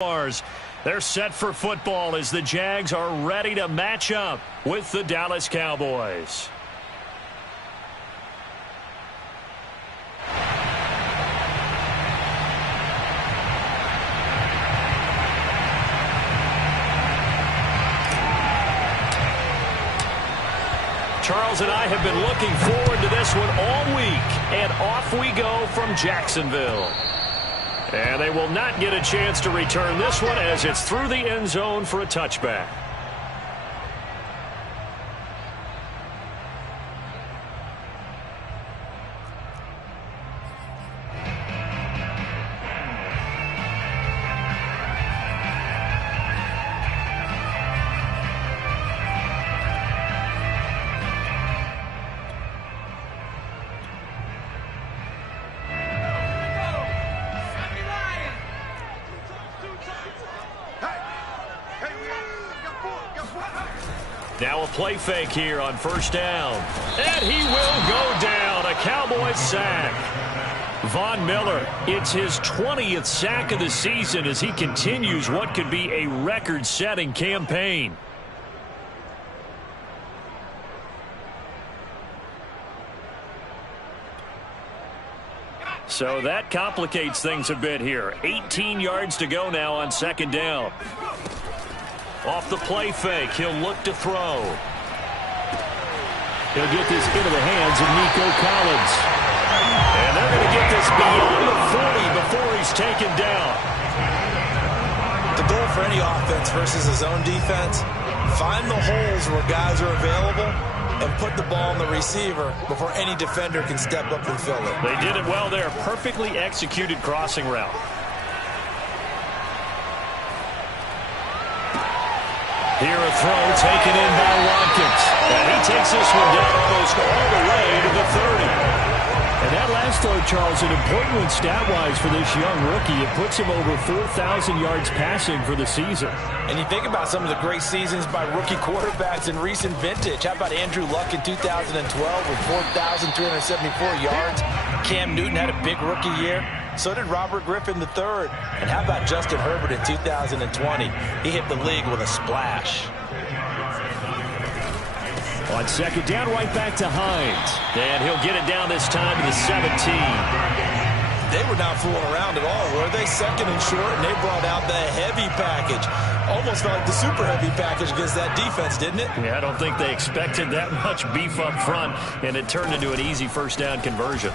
They're set for football as the Jags are ready to match up with the Dallas Cowboys. Charles and I have been looking forward to this one all week, and off we go from Jacksonville. And they will not get a chance to return this one as it's through the end zone for a touchback. Now a play fake here on first down. And he will go down. A Cowboys sack. Von Miller, it's his 20th sack of the season as he continues what could be a record-setting campaign. So that complicates things a bit here. 18 yards to go now on second down. Off the play fake, he'll look to throw. He'll get this into the hands of Nico Collins. And they're going to get this beyond the 40 before he's taken down. The goal for any offense versus his own defense, find the holes where guys are available and put the ball on the receiver before any defender can step up and fill it. They did it well there. Perfectly executed crossing route. Here a throw taken in by Watkins. And he takes this one down almost all the way to the 30. And that last throw, Charles, an important one stat-wise for this young rookie. It puts him over 4,000 yards passing for the season. And you think about some of the great seasons by rookie quarterbacks in recent vintage. How about Andrew Luck in 2012 with 4,374 yards? Cam Newton had a big rookie year. So did Robert Griffin III. And how about Justin Herbert in 2020? He hit the league with a splash. On second down, right back to Hines. And he'll get it down this time to the 17. They were not fooling around at all, were they? Second and short, and they brought out the heavy package. Almost felt like the super heavy package against that defense, didn't it? Yeah, I don't think they expected that much beef up front, and it turned into an easy first down conversion.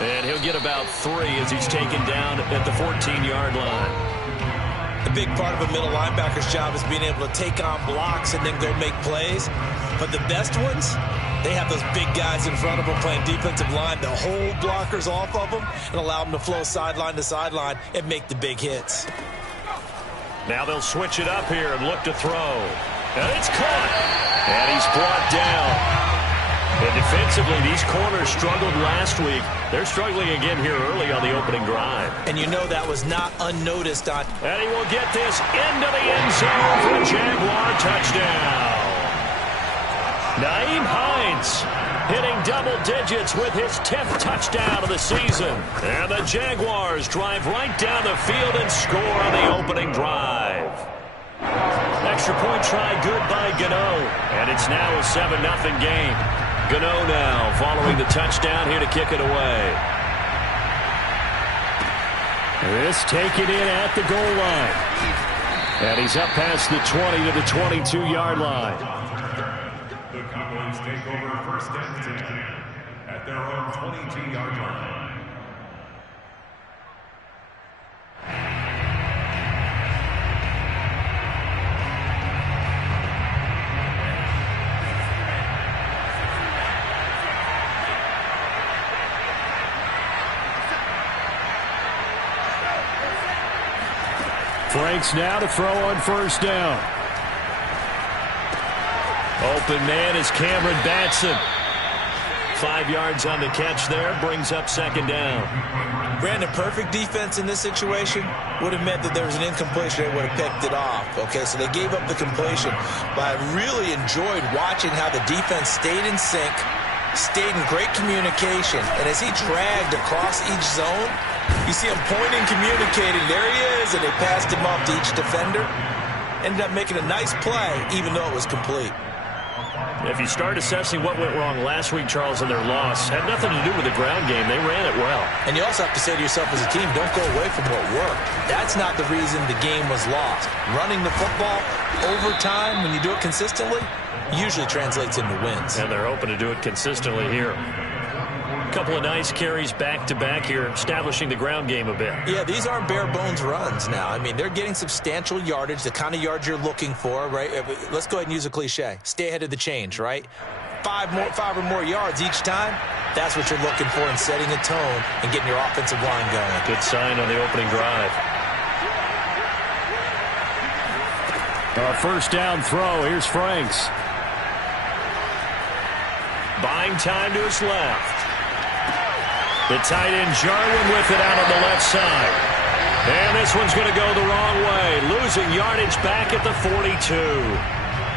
And he'll get about 3 as he's taken down at the 14-yard line. The big part of a middle linebacker's job is being able to take on blocks and then go make plays. But the best ones, they have those big guys in front of them playing defensive line to hold blockers off of them and allow them to flow sideline to sideline and make the big hits. Now they'll switch it up here and look to throw. And it's caught. And he's brought down. And defensively, these corners struggled last week. They're struggling again here early on the opening drive. And you know that was not unnoticed on. And he will get this into the end zone for a Jaguar touchdown. Nyheim Hines hitting double digits with his 10th touchdown of the season. And the Jaguars drive right down the field and score on the opening drive. Extra point try good by Gano. And it's now a 7-0 game. Gano now following the touchdown here to kick it away. This taken in at the goal line. And he's up past the 20 to the 22-yard line. The Cowboys take over first and 10 at their own 22-yard line. Franks now to throw on first down. Open man is Cameron Batson. 5 yards on the catch there, brings up second down. Brandon, perfect defense in this situation would have meant that there was an incompletion. They would have picked it off. Okay, so they gave up the completion. But I really enjoyed watching how the defense stayed in sync, stayed in great communication, and as he dragged across each zone, You see him pointing, communicating. There he is, and they passed him off to each defender. Ended up making a nice play, even though it was complete. If you start assessing what went wrong last week, Charles, in their loss, had nothing to do with the ground game. They ran it well. And you also have to say to yourself as a team, don't go away from what worked. That's not the reason the game was lost. Running the football over time, when you do it consistently, usually translates into wins. And they're hoping to do it consistently here. A couple of nice carries back-to-back here, establishing the ground game a bit. Yeah, these aren't bare-bones runs now. I mean, they're getting substantial yardage, the kind of yards you're looking for, right? Let's go ahead and use a cliche. Stay ahead of the change, right? Five or more yards each time, that's what you're looking for in setting a tone and getting your offensive line going. Good sign on the opening drive. A first down throw. Here's Franks. Buying time to his left. The tight end Jarwin with it out on the left side. And this one's going to go the wrong way. Losing yardage back at the 42.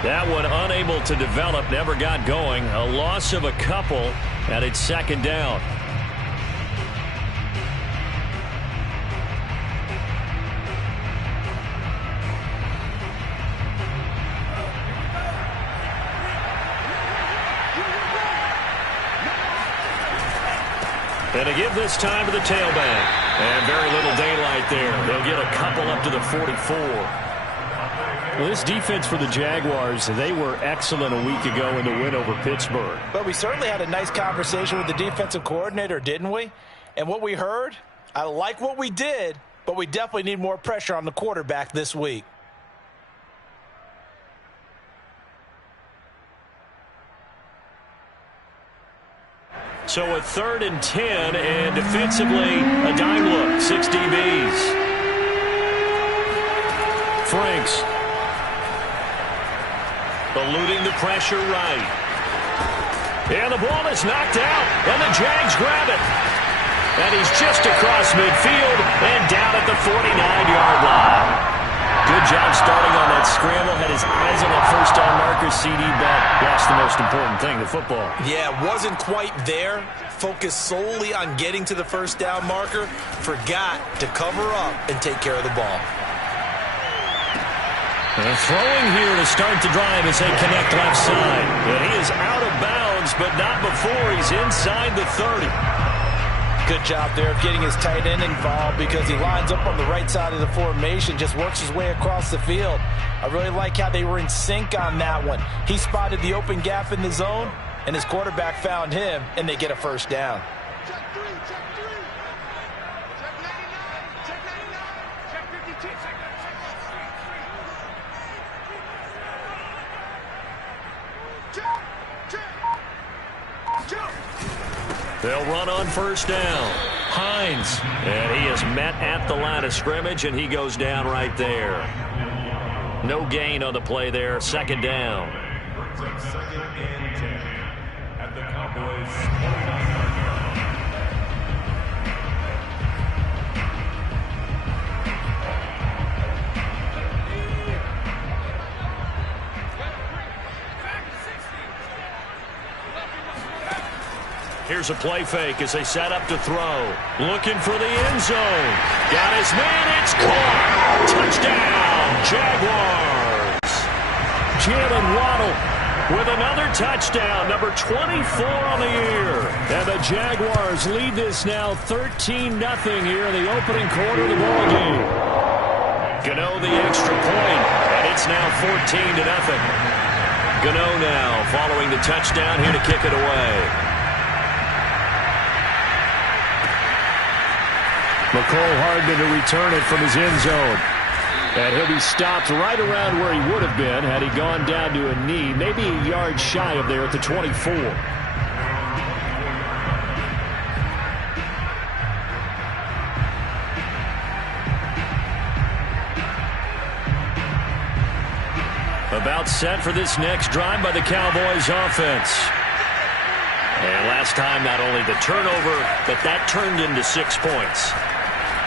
That one unable to develop, never got going. A loss of a couple, and it's second down. And to give this time to the tailback. And very little daylight there. They'll get a couple up to the 44. Well, this defense for the Jaguars, they were excellent a week ago in the win over Pittsburgh. But we certainly had a nice conversation with the defensive coordinator, didn't we? And what we heard, I like what we did, but we definitely need more pressure on the quarterback this week. So a 3rd and 10, and defensively, a dime look, 6 DBs. Franks. Eluding the pressure right. And the ball is knocked out, and the Jags grab it. And he's just across midfield and down at the 49-yard line. Good job starting on that scramble. Had his eyes on that first down marker, CD, but that's the most important thing, the football. Yeah, wasn't quite there. Focused solely on getting to the first down marker. Forgot to cover up and take care of the ball. And throwing here to start the drive as they connect left side. And he is out of bounds, but not before he's inside the 30. Good job there of getting his tight end involved because he lines up on the right side of the formation, just works his way across the field. I really like how they were in sync on that one. He spotted the open gap in the zone, and his quarterback found him, and they get a first down. Check 3, check 3. Check 99, check 99, check 52, check 3. Check. They'll run on first down. Hines. And he is met at the line of scrimmage, and he goes down right there. No gain on the play there. Second down. Brings up 2nd and 10 at the Cowboys' 49-yard line. Here's a play fake as they set up to throw. Looking for the end zone. Got his man. It's caught. Touchdown, Jaguars. Jalen Waddle with another touchdown, number 24 on the year. And the Jaguars lead this now 13-0 here in the opening quarter of the ball game. Gano the extra point, and it's now 14-0. Gano now following the touchdown here to kick it away. McCole Hardman to return it from his end zone. And he'll be stopped right around where he would have been had he gone down to a knee, maybe a yard shy of there at the 24. About set for this next drive by the Cowboys offense. And last time, not only the turnover, but that turned into 6 points.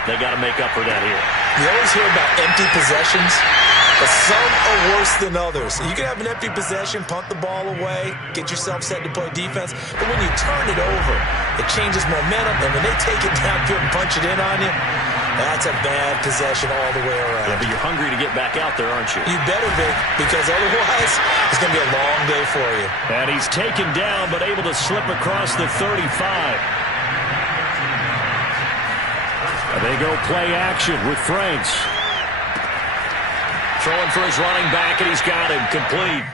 They got to make up for that here. You always hear about empty possessions. But some are worse than others. You can have an empty possession, punt the ball away, get yourself set to play defense. But when you turn it over, it changes momentum. And when they take it downfield and punch it in on you, that's a bad possession all the way around. Yeah, but you're hungry to get back out there, aren't you? You better be, because otherwise it's going to be a long day for you. And he's taken down, but able to slip across the 35. And they go play action with Franks. Throwing for his running back, and he's got him complete.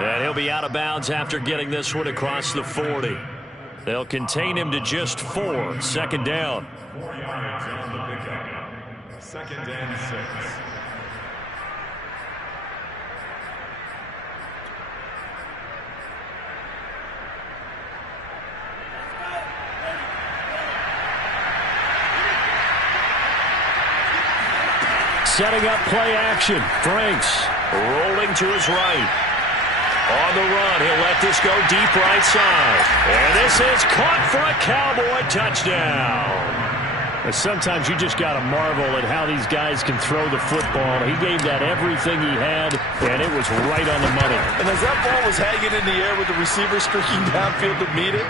And he'll be out of bounds after getting this one across the 40. They'll contain him to just 4. Second down. 4 yards on the pickup. Second and 6. Setting up play action. Franks rolling to his right. On the run, he'll let this go deep right side. And this is caught for a Cowboy touchdown. Sometimes you just got to marvel at how these guys can throw the football. He gave that everything he had, and it was right on the money. And as that ball was hanging in the air with the receiver streaking downfield to meet it,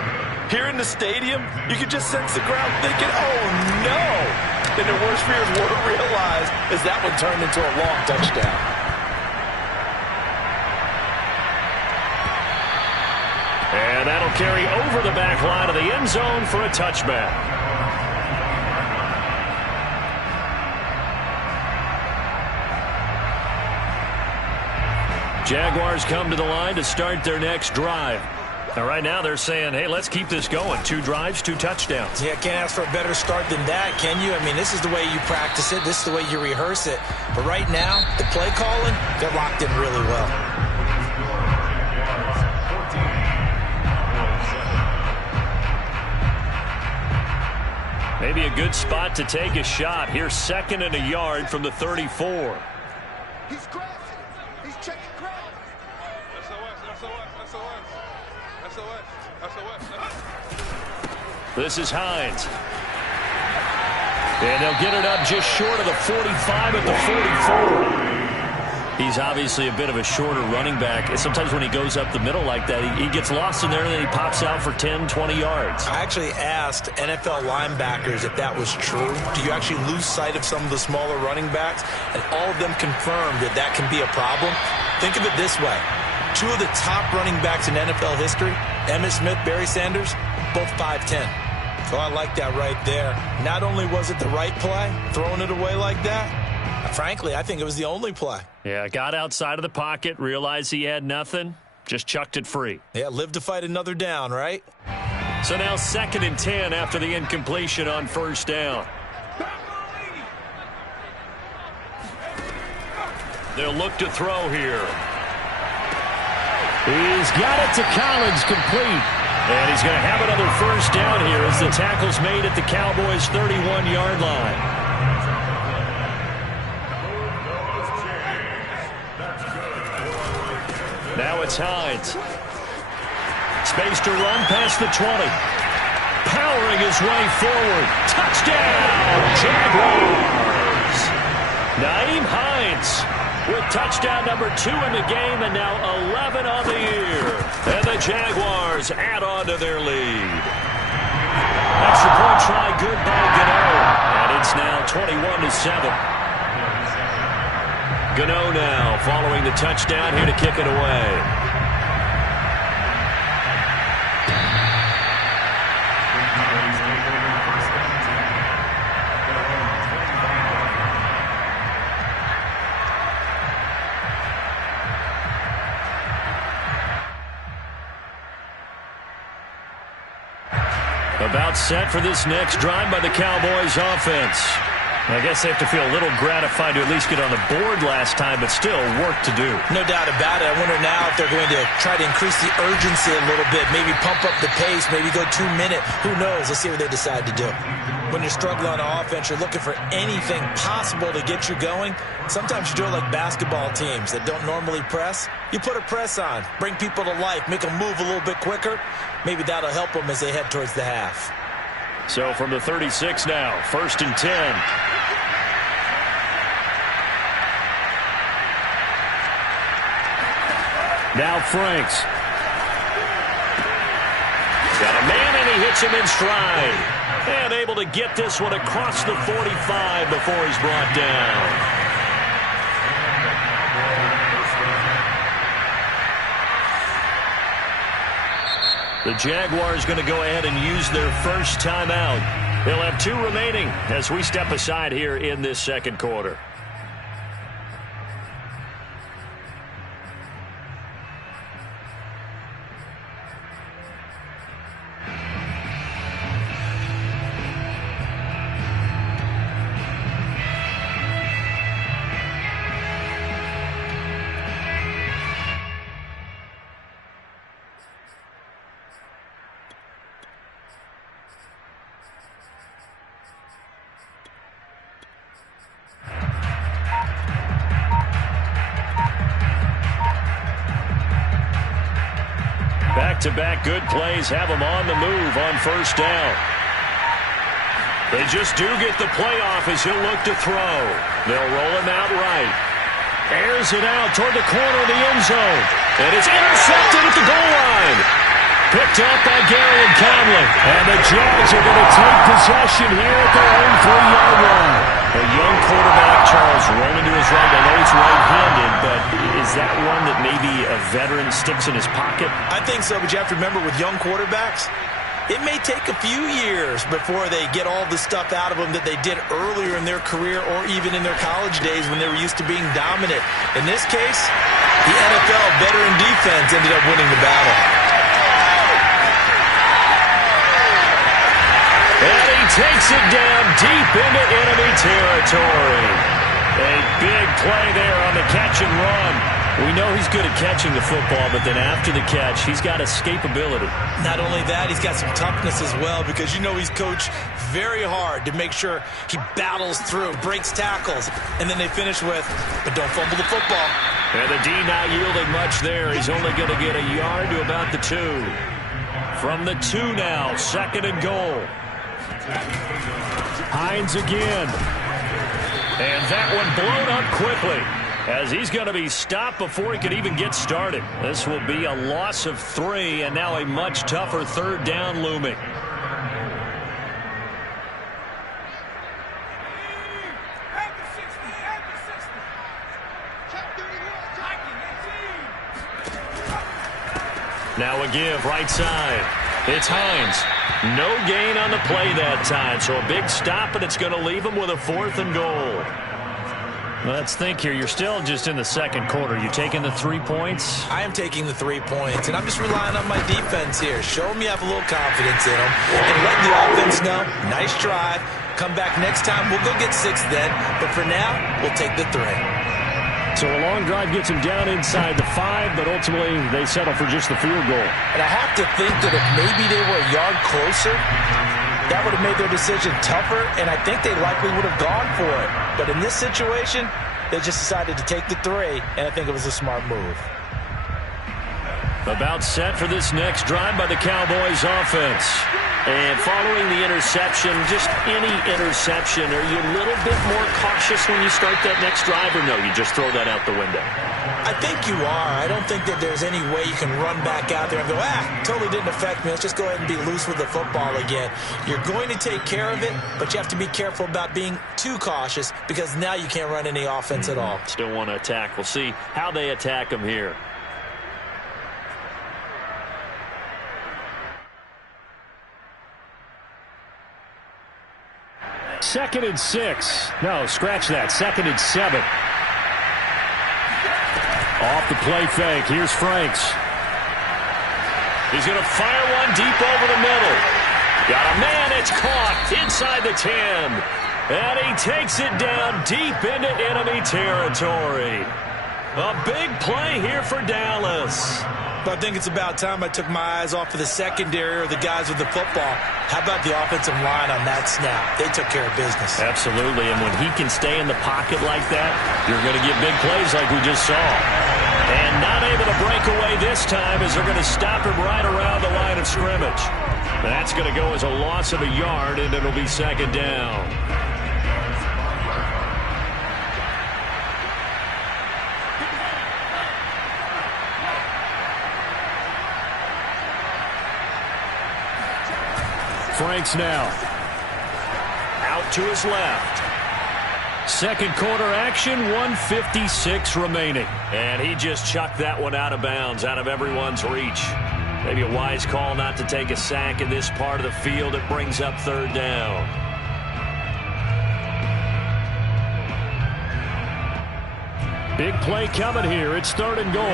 here in the stadium, you could just sense the crowd thinking, oh, no. And their worst fears were realized as that one turned into a long touchdown. And that'll carry over the back line of the end zone for a touchback. Jaguars come to the line to start their next drive. Now, right now, they're saying, hey, let's keep this going. 2 drives, 2 touchdowns. Yeah, can't ask for a better start than that, can you? I mean, this is the way you practice it. This is the way you rehearse it. But right now, the play calling, they're locked in really well. Maybe a good spot to take a shot. Here's 2nd and a yard from the 34. He's crashing. He's checking ground. This is Hines. And they'll get it up just short of the 45 at the 44. He's obviously a bit of a shorter running back. And sometimes when he goes up the middle like that, he gets lost in there and then he pops out for 10, 20 yards. I actually asked NFL linebackers if that was true. Do you actually lose sight of some of the smaller running backs? And all of them confirmed that that can be a problem. Think of it this way. 2 of the top running backs in NFL history, Emmitt Smith, Barry Sanders, both 5'10". So I like that right there. Not only was it the right play, throwing it away like that, frankly, I think it was the only play. Yeah, got outside of the pocket, realized he had nothing, just chucked it free. Yeah, live to fight another down, right? So now 2nd and 10 after the incompletion on 1st down. They'll look to throw here. He's got it to Collins, complete. And he's going to have another 1st down here as the tackle's made at the Cowboys' 31-yard line. Now it's Hines. Space to run past the 20. Powering his way forward. Touchdown, Jaguars! Nyheim Hines with touchdown number 2 in the game and now 11 on the year. And the Jaguars add on to their lead. Extra point try good by Gano. And it's now 21-7. Gano now following the touchdown here to kick it away. About set for this next drive by the Cowboys offense. I guess they have to feel a little gratified to at least get on the board last time, but still work to do. No doubt about it. I wonder now if they're going to try to increase the urgency a little bit, maybe pump up the pace, maybe go 2-minute. Who knows? Let's see what they decide to do. When you're struggling on offense, you're looking for anything possible to get you going. Sometimes you do it like basketball teams that don't normally press. You put a press on, bring people to life, make them move a little bit quicker. Maybe that'll help them as they head towards the half. So from the 36 now, 1st and 10. Now Franks. Got a man, and he hits him in stride. And able to get this one across the 45 before he's brought down. The Jaguars going to go ahead and use their first timeout. They'll have 2 remaining as we step aside here in this second quarter. Back-to-back good plays have them on the move on first down. They just do get the playoff as he'll look to throw. They'll roll him out right. Airs it out toward the corner of the end zone. And it's intercepted at the goal line. Picked up by Gary and Conley. And the Jags are going to take possession here at their own 3-yard line. A young quarterback, Charles, rolling to his right. I know he's right-handed, but is that one that maybe a veteran sticks in his pocket? I think so, but you have to remember with young quarterbacks, it may take a few years before they get all the stuff out of them that they did earlier in their career or even in their college days when they were used to being dominant. In this case, the NFL veteran defense ended up winning the battle. And he takes it down deep into enemy territory. A big play there on the catch and run. We know he's good at catching the football, but then after the catch, he's got escapability. Not only that, he's got some toughness as well because you know he's coached very hard to make sure he battles through, breaks tackles, and then they finish with, but don't fumble the football. And the D not yielding much there. He's only going to get a yard to about the 2. From the 2 now, 2nd and goal. Hines again. And that one blown up quickly as he's going to be stopped before he could even get started. This will be a loss of 3 and now a much tougher 3rd down looming. Now a give right side. It's Hines. No gain on the play that time, so a big stop, and it's going to leave him with a 4th and goal. Let's think here. You're still just in the second quarter. You taking the 3 points? I am taking the 3 points, and I'm just relying on my defense here. Show me I have a little confidence in them, and let the offense know, nice drive. Come back next time. We'll go get 6 then, but for now, we'll take the 3. So a long drive gets him down inside the 5, but ultimately they settle for just the field goal. And I have to think that if maybe they were a yard closer, that would have made their decision tougher, and I think they likely would have gone for it. But in this situation, they just decided to take the 3, and I think it was a smart move. About set for this next drive by the Cowboys offense. And following the interception, just any interception, are you a little bit more cautious when you start that next drive, or no, you just throw that out the window? I think you are. I don't think that there's any way you can run back out there and go, totally didn't affect me. Let's just go ahead and be loose with the football again. You're going to take care of it, but you have to be careful about being too cautious because now you can't run any offense at all. Still want to attack. We'll see how they attack him here. Second and 6. No, scratch that. 2nd and 7. Off the play fake. Here's Franks. He's going to fire one deep over the middle. Got a man. It's caught inside the 10. And he takes it down deep into enemy territory. A big play here for Dallas. But I think it's about time I took my eyes off of the secondary or the guys with the football. How about the offensive line on that snap? They took care of business. Absolutely, and when he can stay in the pocket like that, you're going to get big plays like we just saw. And not able to break away this time as they're going to stop him right around the line of scrimmage. That's going to go as a loss of a yard, and it'll be 2nd down. Franks now. Out to his left. Second quarter action, 1:56 remaining. And he just chucked that one out of bounds, out of everyone's reach. Maybe a wise call not to take a sack in this part of the field. It brings up third down. Big play coming here. It's third and goal.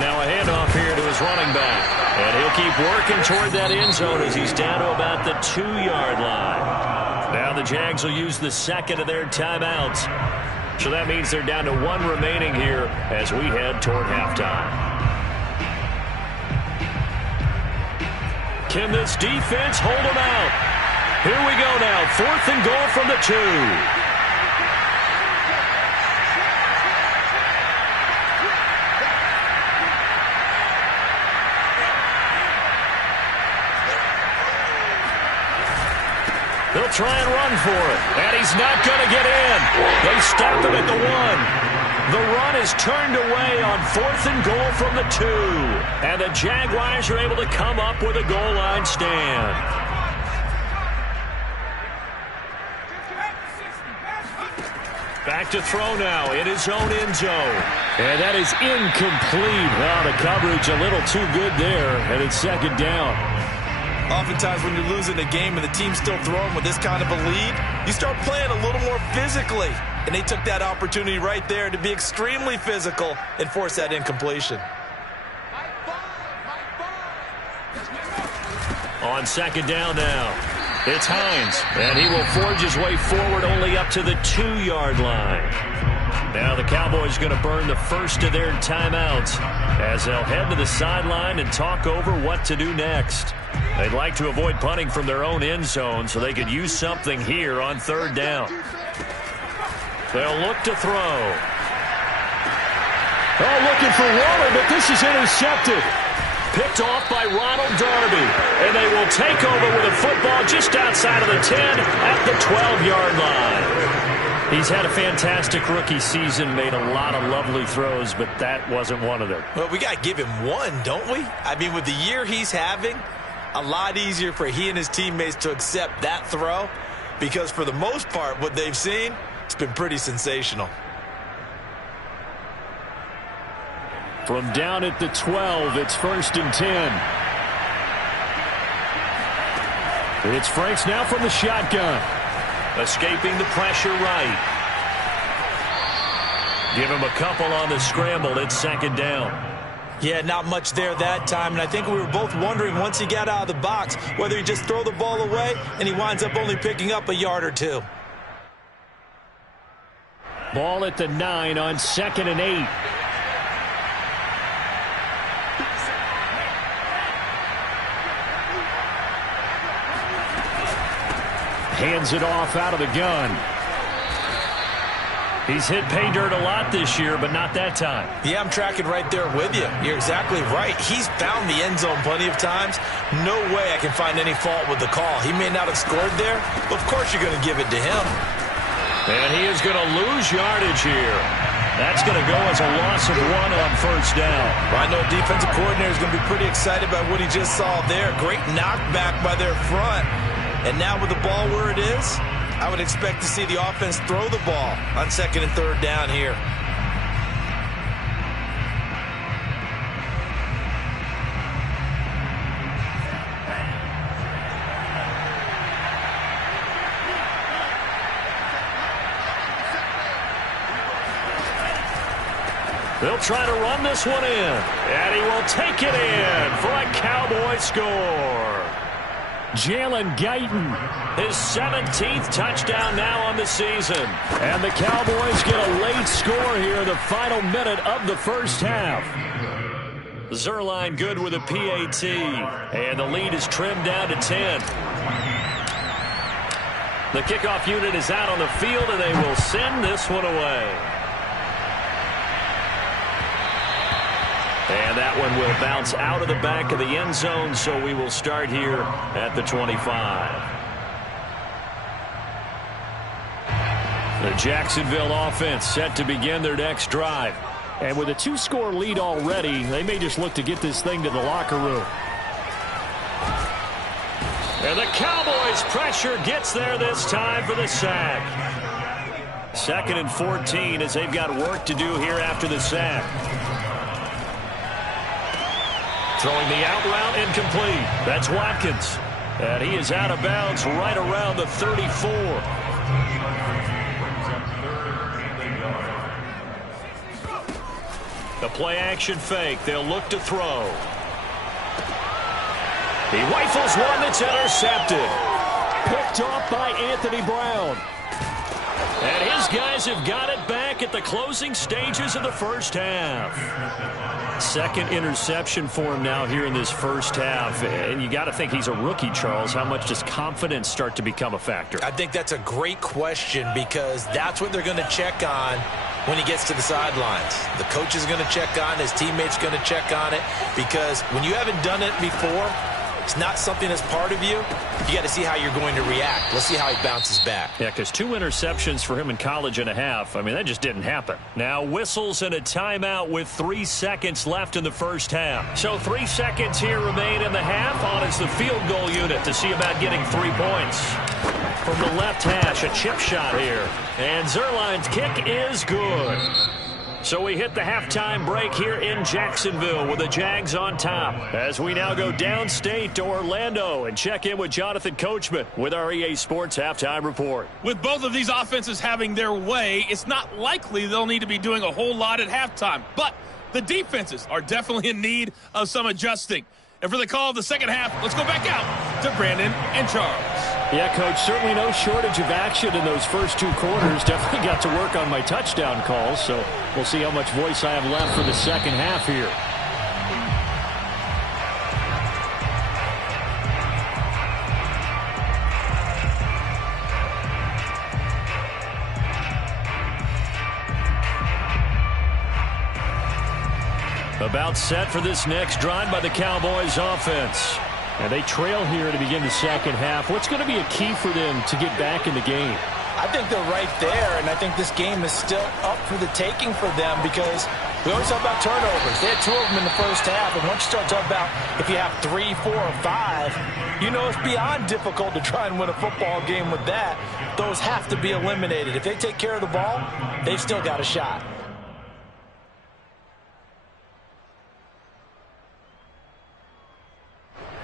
Now a handoff here to his running back. And he'll keep working toward that end zone as he's down to about the 2-yard line. Now the Jags will use the second of their timeouts. So that means they're down to 1 remaining here as we head toward halftime. Can this defense hold them out? Here we go now. 4th and goal from the 2. They'll try and run for it. And he's not going to get in. They stop him at the 1. The run is turned away on 4th and goal from the 2. And the Jaguars are able to come up with a goal line stand. Back to throw now in his own end zone. And that is incomplete. Well, the coverage a little too good there. And it's second down. Oftentimes when you're losing a game and the team's still throwing with this kind of a lead, you start playing a little more physically. And they took that opportunity right there to be extremely physical and force that incompletion. On second down now, it's Hines. And he will forge his way forward only up to the 2-yard line. Now the Cowboys going to burn the first of their timeouts as they'll head to the sideline and talk over what to do next. They'd like to avoid punting from their own end zone so they could use something here on third down. They'll look to throw. Oh, looking for Waller, but this is intercepted. Picked off by Ronald Darby. And they will take over with a football just outside of the 10 at the 12-yard line. He's had a fantastic rookie season, made a lot of lovely throws, but that wasn't one of them. Well, we got to give him one, don't we? I mean, with the year he's having, a lot easier for he and his teammates to accept that throw because for the most part, what they've seen, it's been pretty sensational. From down at the 12, it's 1st and 10. It's Franks now from the shotgun. Escaping the pressure right. Give him a couple on the scramble. It's second down. Yeah, not much there that time, and I think we were both wondering once he got out of the box whether he just throw the ball away and he winds up only picking up a yard or 2. Ball at the 9 on 2nd and 8. Hands it off out of the gun. He's hit pay dirt a lot this year, but not that time. Yeah, I'm tracking right there with you. You're exactly right. He's found the end zone plenty of times. No way I can find any fault with the call. He may not have scored there, but of course you're going to give it to him. And he is going to lose yardage here. That's going to go as a loss of 1 on first down. Well, I know defensive coordinator is going to be pretty excited about what he just saw there. Great knockback by their front. And now with the ball where it is, I would expect to see the offense throw the ball on 2nd and 3rd down here. They'll try to run this one in. And he will take it in for a Cowboy score. Jalen Guyton. His 17th touchdown now on the season. And the Cowboys get a late score here in the final minute of the first half. Zerline good with a PAT. And the lead is trimmed down to 10. The kickoff unit is out on the field, and they will send this one away. And that one will bounce out of the back of the end zone, so we will start here at the 25. The Jacksonville offense set to begin their next drive. And with a 2-score lead already, they may just look to get this thing to the locker room. And the Cowboys' pressure gets there this time for the sack. 2nd and 14 as they've got work to do here after the sack. Throwing the out route incomplete. That's Watkins. And he is out of bounds right around the 34. The play-action fake. They'll look to throw. He rifles one that's intercepted. Picked off by Anthony Brown. And his guys have got it back at the closing stages of the first half. 2nd interception for him now here in this first half. And you got to think he's a rookie, Charles. How much does confidence start to become a factor? I think that's a great question because that's what they're going to check on when he gets to the sidelines. The coach is going to check on it. His teammates going to check on it because when you haven't done it before, it's not something that's part of you. You got to see how you're going to react. Let's see how he bounces back. Yeah, because 2 interceptions for him in college and a half. I mean, that just didn't happen. Now whistles and a timeout with 3 seconds left in the first half. So 3 seconds here remain in the half. On is the field goal unit to see about getting 3 points. From the left hash, a chip shot here. And Zuerlein's kick is good. So we hit the halftime break here in Jacksonville with the Jags on top. As we now go downstate to Orlando and check in with Jonathan Coachman with our EA Sports Halftime Report. With both of these offenses having their way, it's not likely they'll need to be doing a whole lot at halftime. But the defenses are definitely in need of some adjusting. And for the call of the second half, let's go back out to Brandon and Charles. Yeah, Coach, certainly no shortage of action in those first 2 quarters. Definitely got to work on my touchdown calls, so we'll see how much voice I have left for the second half here. About set for this next drive by the Cowboys offense. And they trail here to begin the second half. What's going to be a key for them to get back in the game? I think they're right there, and I think this game is still up for the taking for them because we always talk about turnovers. They had 2 of them in the first half, and once you start talking about if you have 3, 4, or 5, you know it's beyond difficult to try and win a football game with that. Those have to be eliminated. If they take care of the ball, they've still got a shot.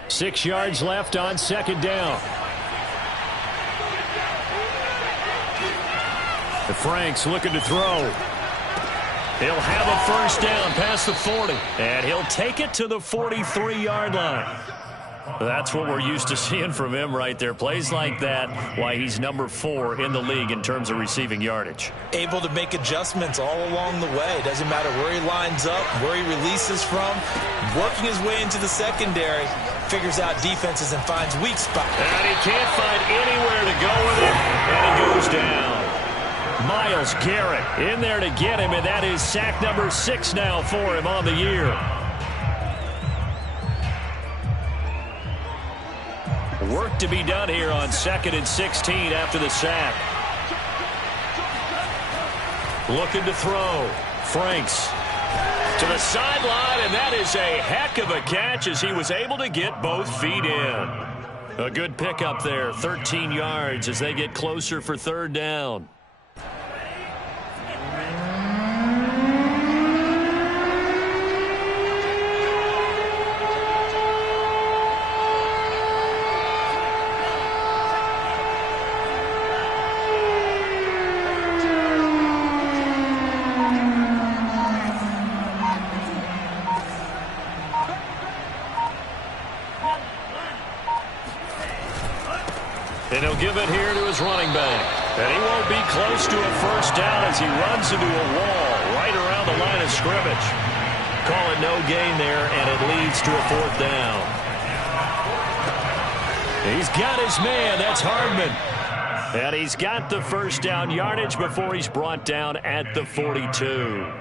Six yards left on second down. The Franks looking to throw. He'll have a first down past the 40. And he'll take it to the 43-yard line. That's what we're used to seeing from him right there. Plays like that, why he's number 4 in the league in terms of receiving yardage. Able to make adjustments all along the way. Doesn't matter where he lines up, where he releases from. Working his way into the secondary. Figures out defenses and finds weak spots. And he can't find anywhere to go with it. And he goes down. Myles Garrett in there to get him, and that is sack number 6 now for him on the year. Work to be done here on 2nd and 16 after the sack. Looking to throw. Franks to the sideline, and that is a heck of a catch as he was able to get both feet in. A good pickup there, 13 yards as they get closer for third down. And he'll give it here to his running back. And he won't be close to a first down as he runs into a wall right around the line of scrimmage. Call it no gain there, and it leads to a 4th down. He's got his man. That's Hardman. And he's got the first down yardage before he's brought down at the 42.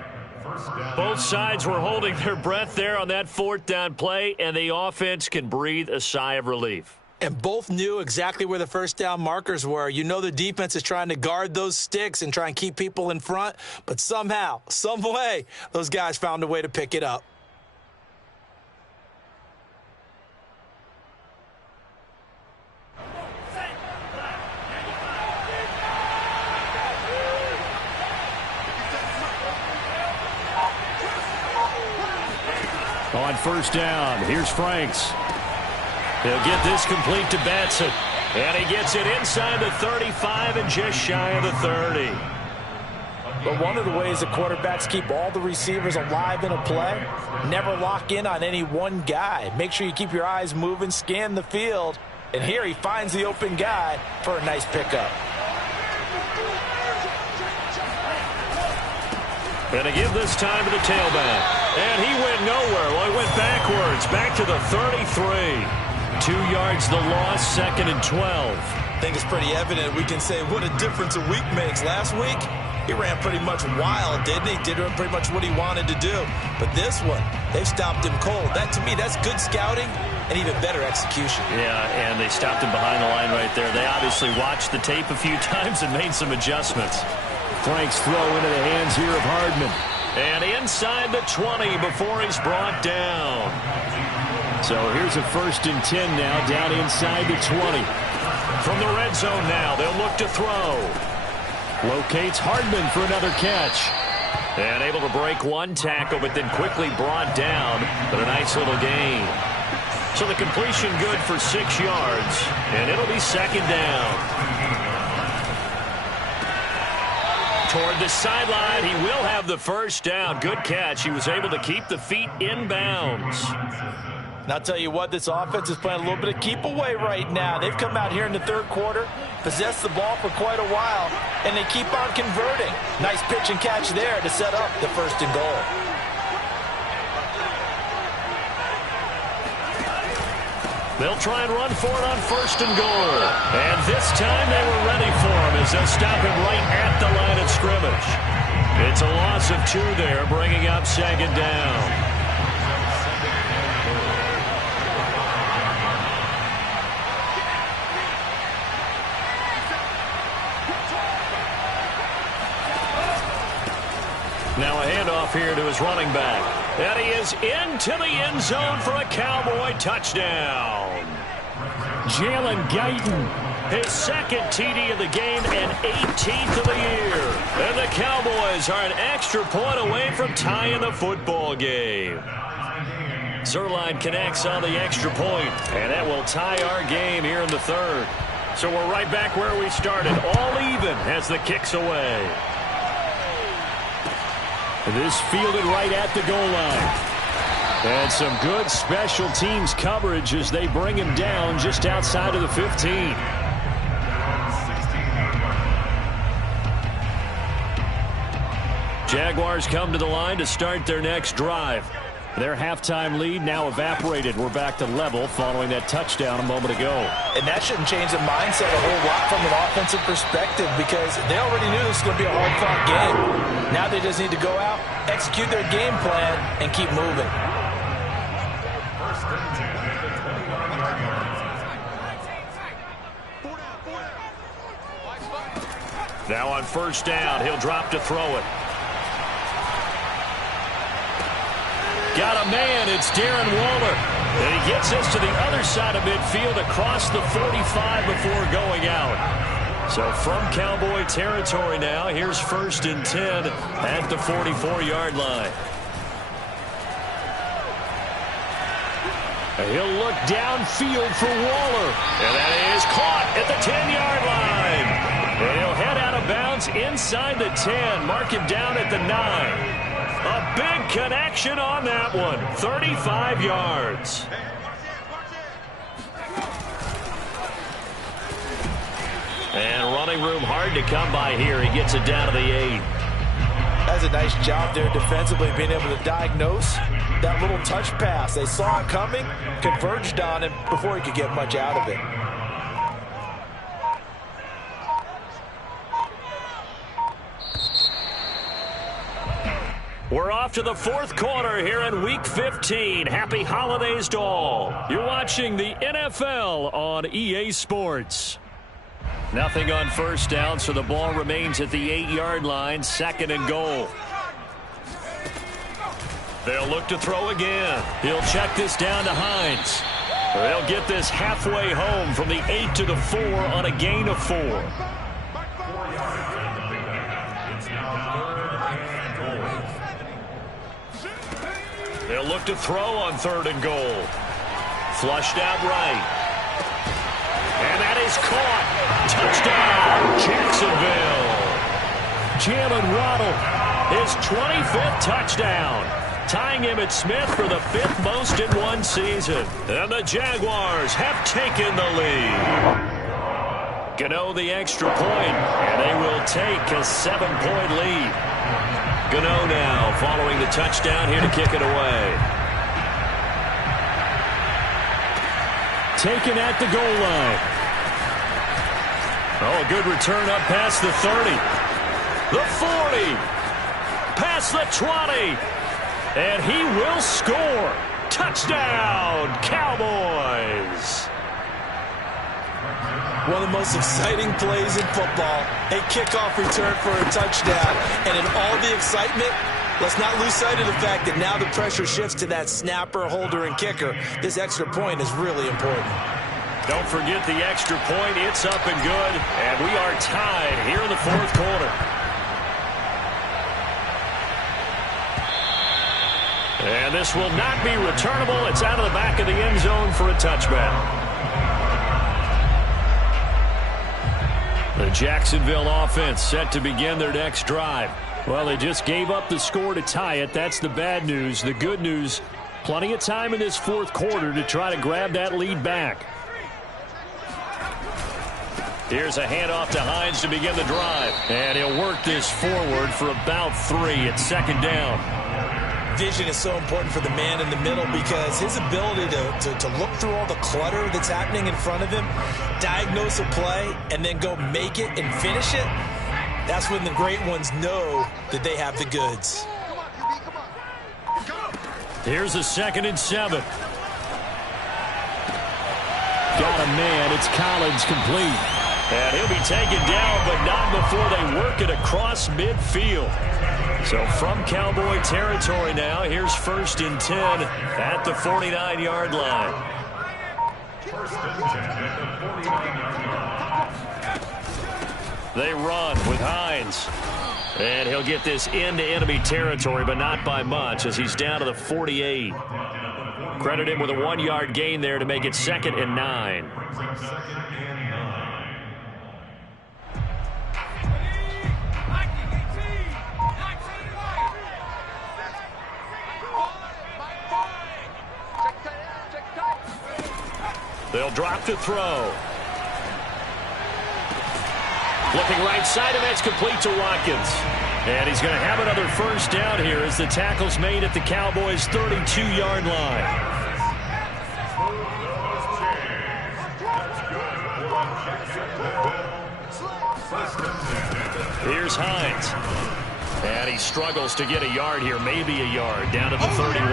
Both sides were holding their breath there on that 4th down play, and the offense can breathe a sigh of relief. And both knew exactly where the first down markers were. You know the defense is trying to guard those sticks and try and keep people in front, but somehow, some way, those guys found a way to pick it up. On first down, here's Franks. He'll get this complete to Batson. And he gets it inside the 35 and just shy of the 30. But one of the ways that quarterbacks keep all the receivers alive in a play, never lock in on any one guy. Make sure you keep your eyes moving, scan the field. And here he finds the open guy for a nice pickup. And to give this time to the tailback. And he went nowhere. Well, he went backwards, back to the 33. 2 yards the loss, 2nd and 12. I think it's pretty evident we can say what a difference a week makes. Last week, he ran pretty much wild, didn't he? Did pretty much what he wanted to do. But this one, they stopped him cold. That, to me, that's good scouting and even better execution. Yeah, and they stopped him behind the line right there. They obviously watched the tape a few times and made some adjustments. Frank's throw into the hands here of Hardman. And inside the 20 before he's brought down. So here's a 1st and 10 now, down inside the 20. From the red zone now, they'll look to throw. Locates Hardman for another catch. And able to break one tackle, but then quickly brought down. But a nice little gain. So the completion good for 6 yards. And it'll be 2nd down. Toward the sideline, he will have the first down. Good catch. He was able to keep the feet in bounds. And I'll tell you what, this offense is playing a little bit of keep away right now. They've come out here in the 3rd quarter, possessed the ball for quite a while, and they keep on converting. Nice pitch and catch there to set up the 1st and goal. They'll try and run for it on 1st and goal. And this time they were ready for him as they'll stop him right at the line of scrimmage. It's a loss of 2 there, bringing up 2nd down. Now a handoff here to his running back. And he is into the end zone for a Cowboy touchdown. Jalen Guyton, his 2nd TD of the game and 18th of the year. And the Cowboys are an extra point away from tying the football game. Zerline connects on the extra point, and that will tie our game here in the 3rd. So we're right back where we started, all even as the kick's away. This fielded right at the goal line. And some good special teams coverage as they bring him down just outside of the 15. Jaguars come to the line to start their next drive. Their halftime lead now evaporated. We're back to level following that touchdown a moment ago. And that shouldn't change the mindset a whole lot from an offensive perspective because they already knew this was going to be a hard-fought game. Now they just need to go out, execute their game plan, and keep moving. Now on 1st down, he'll drop to throw it. Got a man, it's Darren Waller. And he gets us to the other side of midfield across the 45 before going out. So from Cowboy territory now, here's 1st and 10 at the 44-yard line. And he'll look downfield for Waller. And that is caught at the 10-yard line. And he'll head out of bounds inside the 10. Mark him down at the 9. A big connection on that one. 35 yards. And running room hard to come by here. He gets it down to the 8. That's a nice job there defensively, being able to diagnose that little touch pass. They saw it coming, converged on him before he could get much out of it. We're off to the fourth quarter here in Week 15. Happy holidays to all. You're watching the NFL on EA Sports. Nothing on first down, so the ball remains at the 8-yard line, 2nd and goal. They'll look to throw again. He'll check this down to Hines. They'll get this halfway home from the 8 to the 4 on a gain of 4. They'll look to throw on 3rd and goal. Flushed out right. And that is caught. Touchdown, Jacksonville. Jalen Waddle, his 25th touchdown, tying him at Smith for the 5th most in one season. And the Jaguars have taken the lead. Gano the extra point, and they will take a 7-point lead. Gano now following the touchdown here to kick it away. Taken at the goal line. Oh, a good return up past the 30. The 40. Past the 20. And he will score. Touchdown, Cowboys. One of the most exciting plays in football, a kickoff return for a touchdown. And in all the excitement, let's not lose sight of the fact that now the pressure shifts to that snapper, holder, and kicker. This extra point is really important. Don't forget the extra point. It's up and good. And we are tied here in the fourth quarter. And this will not be returnable. It's out of the back of the end zone for a touchback. The Jacksonville offense set to begin their next drive. Well, they just gave up the score to tie it. That's the bad news. The good news, plenty of time in this fourth quarter to try to grab that lead back. Here's a handoff to Hines to begin the drive. And he'll work this forward for about 3 at 2nd down. Vision is so important for the man in the middle because his ability to look through all the clutter that's happening in front of him, diagnose a play, and then go make it and finish it, that's when the great ones know that they have the goods. Here's a 2nd and 7. Got a man. It's Collins complete. And he'll be taken down, but not before they work it across midfield. So from Cowboy territory now, here's 1st and 10 at the 49-yard line. 1st and 10 at the 49-yard line. They run with Hines. And he'll get this into enemy territory, but not by much as he's down to the 48. Credit him with a 1-yard gain there to make it 2nd and 9. They'll drop to throw. Looking right side of it's complete to Watkins. And he's going to have another 1st down here as the tackle's made at the Cowboys' 32-yard line. Here's Hines. And he struggles to get a yard here, maybe a yard, down to the 31.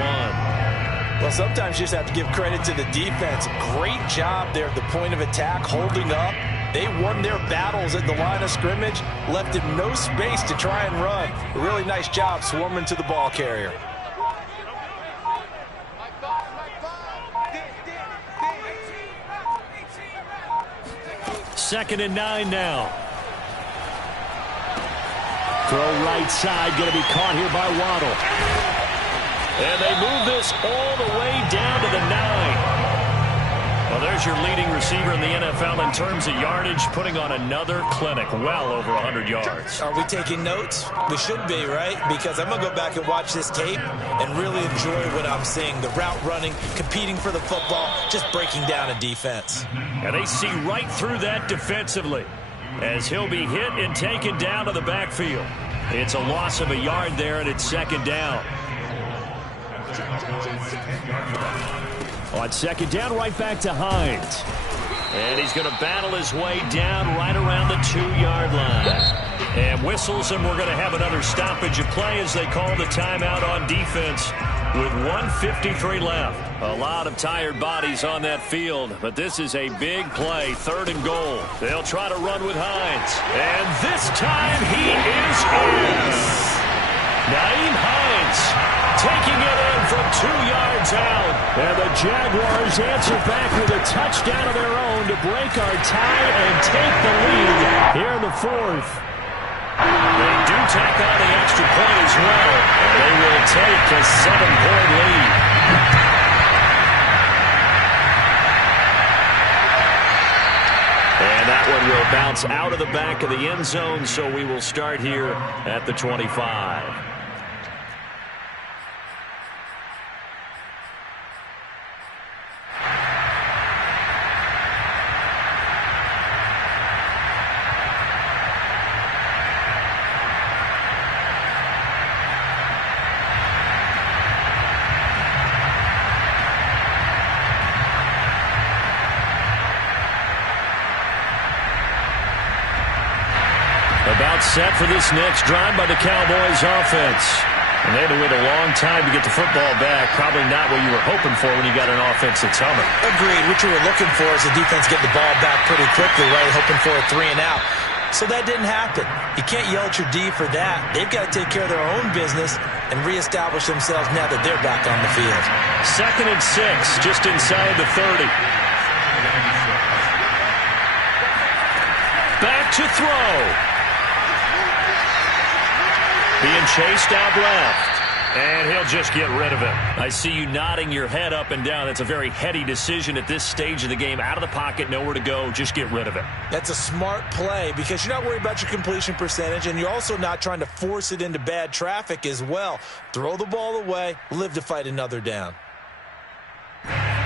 Well, sometimes you just have to give credit to the defense. Great job there at the point of attack, holding up. They won their battles at the line of scrimmage, left him no space to try and run. A really nice job swarming to the ball carrier. 2nd and 9 now. Throw right side, going to be caught here by Waddle. And they move this all the way down to the 9. Well, there's your leading receiver in the NFL in terms of yardage, putting on another clinic, well over 100 yards. Are we taking notes? We should be, right? Because I'm going to go back and watch this tape and really enjoy what I'm seeing. The route running, competing for the football, just breaking down a defense. And they see right through that defensively as he'll be hit and taken down to the backfield. It's a loss of a yard there, and it's 2nd down. On 2nd down, right back to Hines. And he's going to battle his way down right around the 2-yard line. And whistles, and we're going to have another stoppage of play as they call the timeout on defense with 1:53 left. A lot of tired bodies on that field, but this is a big play, 3rd and goal. They'll try to run with Hines. And this time he is in. Nyheim Hines taking it in from 2 yards out. And the Jaguars answer back with a touchdown of their own to break our tie and take the lead here in the 4th. They do tack on the extra point as well. And they will take a 7-point lead. And that one will bounce out of the back of the end zone, so we will start here at the 25. About set for this next drive by the Cowboys offense. And they had to wait a long time to get the football back. Probably not what you were hoping for when you got an offense that's humming. Agreed. What you were looking for is the defense getting the ball back pretty quickly, right? Hoping for a 3 and out. So that didn't happen. You can't yell at your D for that. They've got to take care of their own business and reestablish themselves now that they're back on the field. 2nd and 6, just inside the 30. Back to throw. Being chased out left. And he'll just get rid of it. I see you nodding your head up and down. That's a very heady decision at this stage of the game. Out of the pocket, nowhere to go. Just get rid of it. That's a smart play because you're not worried about your completion percentage, and you're also not trying to force it into bad traffic as well. Throw the ball away, live to fight another down.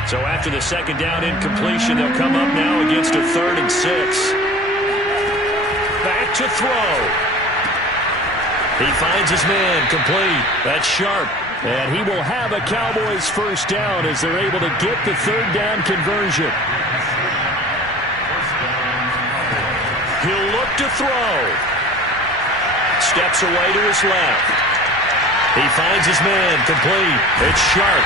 So after the 2nd down incompletion, they'll come up now against a 3rd and 6. Back to throw. He finds his man complete. That's Sharp. And he will have a Cowboys 1st down as they're able to get the 3rd down conversion. He'll look to throw. Steps away to his left. He finds his man complete. It's Sharp.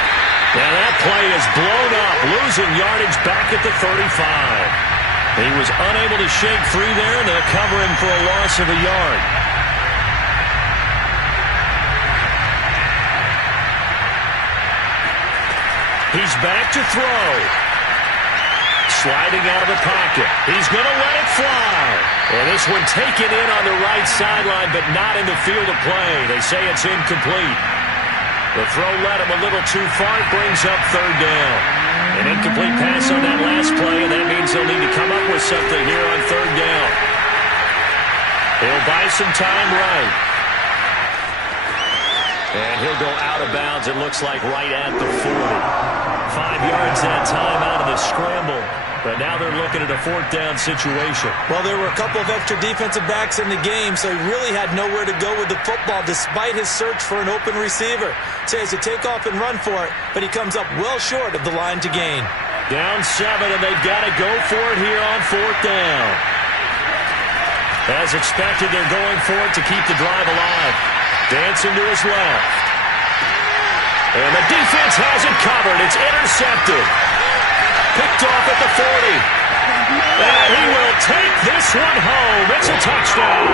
And that play is blown up, losing yardage back at the 35. He was unable to shake free there, and they'll cover him for a loss of a yard. He's back to throw. Sliding out of the pocket. He's going to let it fly. And this one taken in on the right sideline, but not in the field of play. They say it's incomplete. The throw led him a little too far. It brings up 3rd down. An incomplete pass on that last play, and that means they'll need to come up with something here on 3rd down. He'll buy some time right. And he'll go out of bounds, it looks like, right at the 40. 5 yards that time out of the scramble. But now they're looking at a 4th down situation. Well, there were a couple of extra defensive backs in the game, so he really had nowhere to go with the football despite his search for an open receiver. So he has to take off and run for it, but he comes up well short of the line to gain. Down 7, and they've got to go for it here on 4th down. As expected, they're going for it to keep the drive alive. Dancing to his left. And the defense has it covered. It's intercepted. Picked off at the 40. And he will take this one home. It's a touchdown.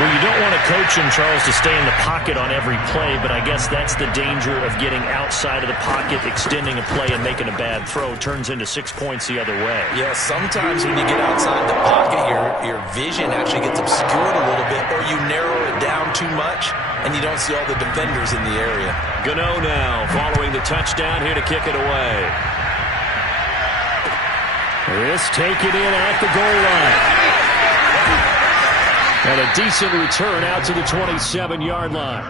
Well, you don't want to coach him, Charles, to stay in the pocket on every play, but I guess that's the danger of getting outside of the pocket, extending a play, and making a bad throw. Turns into 6 points the other way. Yeah, sometimes when you get outside the pocket, your vision actually gets obscured a little bit, or you narrow it down too much, and you don't see all the defenders in the area. Gano now following the touchdown here to kick it away. This taken in at the goal line. And a decent return out to the 27-yard line.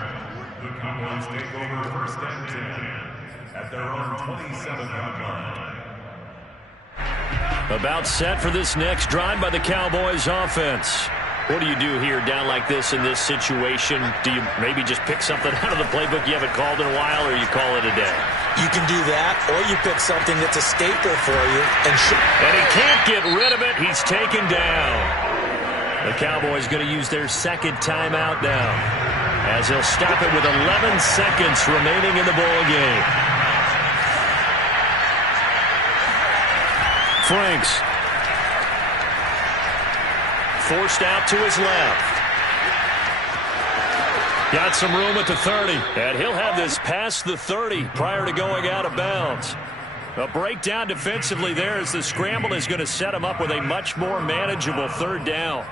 The Cowboys take over 1st and 10 at their own 27-yard line. About set for this next drive by the Cowboys offense. What do you do here down like this in this situation? Do you maybe just pick something out of the playbook you haven't called in a while, or you call it a day? You can do that, or you pick something that's a staple for you. And he can't get rid of it. He's taken down. The Cowboys going to use their second timeout now, as he'll stop it with 11 seconds remaining in the ball game. Franks. Forced out to his left. Got some room at the 30. And he'll have this past the 30 prior to going out of bounds. A breakdown defensively there as the scramble is going to set him up with a much more manageable third down.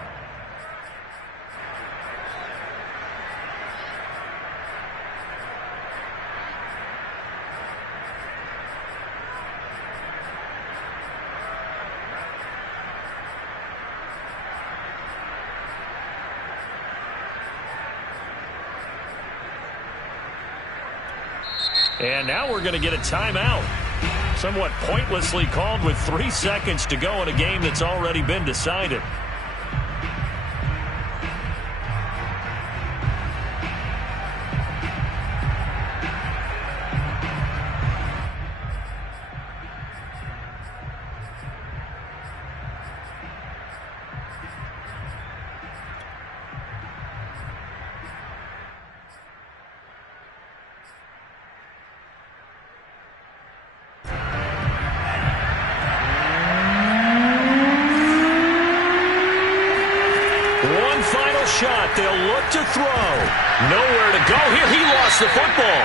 And now we're going to get a timeout. Somewhat pointlessly called with 3 seconds to go in a game that's already been decided. Shot. They'll look to throw. Nowhere to go here. He lost the football.